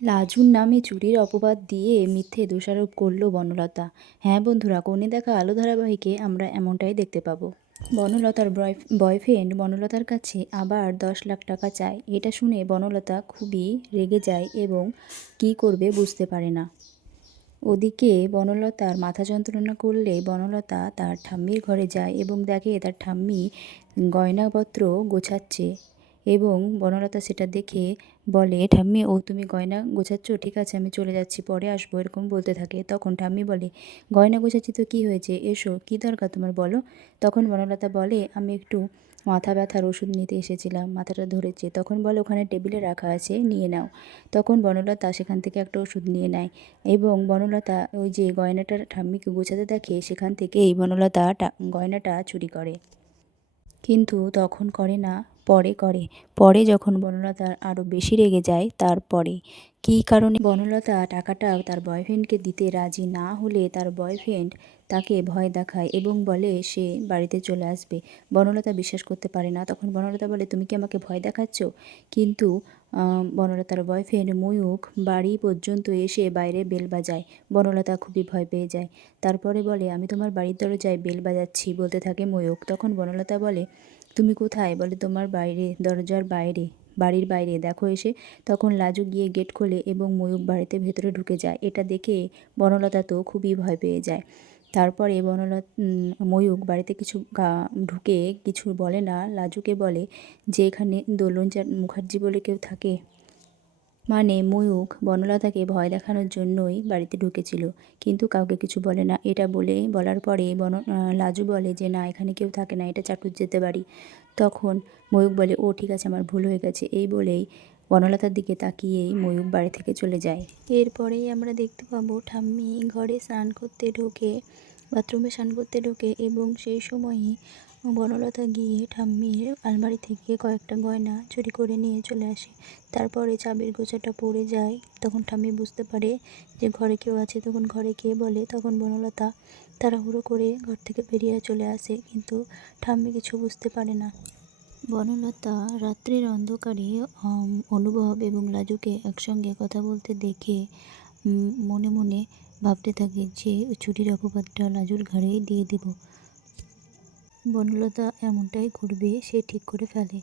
লাজুর নামে চুরির অপবাদ দিয়ে মিথ্যে দোষারোপ করল বনলতা। হ্যাঁ বন্ধুরা, কনে দেখা আলো ধারাবাহিকে আমরা এমনটাই দেখতে পাবো। বনলতার বয়ফ্রেন্ড বনলতার কাছে আবার 10 লাখ টাকা চায়। এটা শুনে বনলতা খুবই রেগে যায় এবং কী করবে বুঝতে পারে না। ওদিকে বনলতার মাথা যন্ত্রণা করলে বনলতা তার ঠাম্মির ঘরে যায় এবং দেখে তার ঠাম্মি গয়নাপত্র গোছাচ্ছে এবং বনলতা সেটা দেখে বলে, ঠাম্মি, ও তুমি গয়না গোছাচ্ছ? ঠিক আছে, আমি চলে যাচ্ছি, পরে আসবো, এরকম বলতে থাকে। তখন ঠাম্মি বলে, গয়না গোছাচ্ছি তো কী হয়েছে, এসো, কী দরকার তোমার বলো। তখন বনলতা বলে, আমি একটু মাথা ব্যথার ওষুধ নিতে এসেছিলাম, মাথাটা ধরেছে। তখন বলে, ওখানে টেবিলে রাখা আছে, নিয়ে নাও। তখন বনলতা সেখান থেকে একটা ওষুধ নিয়ে নেয় এবং বনলতা ওই যে গয়নাটা ঠাম্মিকে গোছাতে দেখে সেখান থেকেই বনলতা গয়নাটা চুরি করে। কিন্তু তখন করে না, পরে করে। পরে যখন বনলতা আরও বেশি রেগে যায়, তারপরে কী কারণে বনলতা টাকাটা তার বয়ফ্রেন্ডকে দিতে রাজি না হলে তার বয়ফ্রেন্ড তাকে ভয় দেখায় এবং বলে সে বাড়িতে চলে আসবে। বনলতা বিশ্বাস করতে পারে না। তখন বনলতা বলে, তুমি কি আমাকে ভয় দেখাচ্ছ? কিন্তু বনলতার বয়ফ্রেন্ড ময়ূক বাড়ি পর্যন্ত এসে বাইরে বেল বাজায়। বনলতা খুবই ভয় পেয়ে যায়। তারপরে বলে, আমি তোমার বাড়ির দরজায় বেল বাজাচ্ছি, বলতে থাকে ময়ূক। তখন বনলতা বলে, তুমি কোথায়? বলে, তোমার বাইরে, দরজার বাইরে, বাড়ির বাইরে দেখো এসে। তখন লাজু গিয়ে গেট খোলে এবং ময়ূক বাড়িতে ভেতরে ঢুকে যায়। এটা দেখে বনলতা তো খুবই ভয় পেয়ে যায়। তারপরে ময়ূক বাড়িতে ঢুকে কিছু বলে না, লাজুকে বলে যে এখানে দোলনচাঁদ মুখার্জি বলে কেউ থাকে। মানে ময়ূক বনলতাকে ভয় দেখানোর জন্যই বাড়িতে ঢুকেছিল, কিন্তু কাউকে কিছু বলে না। এটা বলার পরে লাজু বলে যে না, এখানে কেউ থাকে না, এটা চাটুজ্জেদের বাড়ি। তখন ময়ূক বলে, ও ঠিক আছে, আমার ভুল হয়ে গেছে। এই বলেই বনলতার দিকে তাকিয়েই ময়ূক বাড়ি থেকে চলে যায়। এরপরেই আমরা দেখতে পাবো ঠাম্মি ঘরে স্নান করতে ঢোকে, বাথরুমে স্নান করতে ঢোকে এবং সেই সময়ই বনলতা গিয়ে ঠাম্মির আলমারি থেকে কয়েকটা গয়না চুরি করে নিয়ে চলে আসে। তারপরে চাবির গোছাটা পড়ে যায়। তখন ঠাম্মি বুঝতে পারে যে ঘরে কেউ আছে। তখন ঘরে কে বলে, তখন বনলতা তাড়াহুড়ো করে ঘর থেকে বেরিয়ে চলে আসে, কিন্তু ঠাম্মি কিছু বুঝতে পারে না। বনলতা রাত্রির অন্ধকারে অনুভব এবং লাজুকে একসঙ্গে কথা বলতে দেখে মনে মনে ভাবতে থাকে যে চুরির অপবাদটা লাজুর ঘাড়েই দিয়ে দেব। বনলতা এমনটাই করবে সে ঠিক করে ফেলে।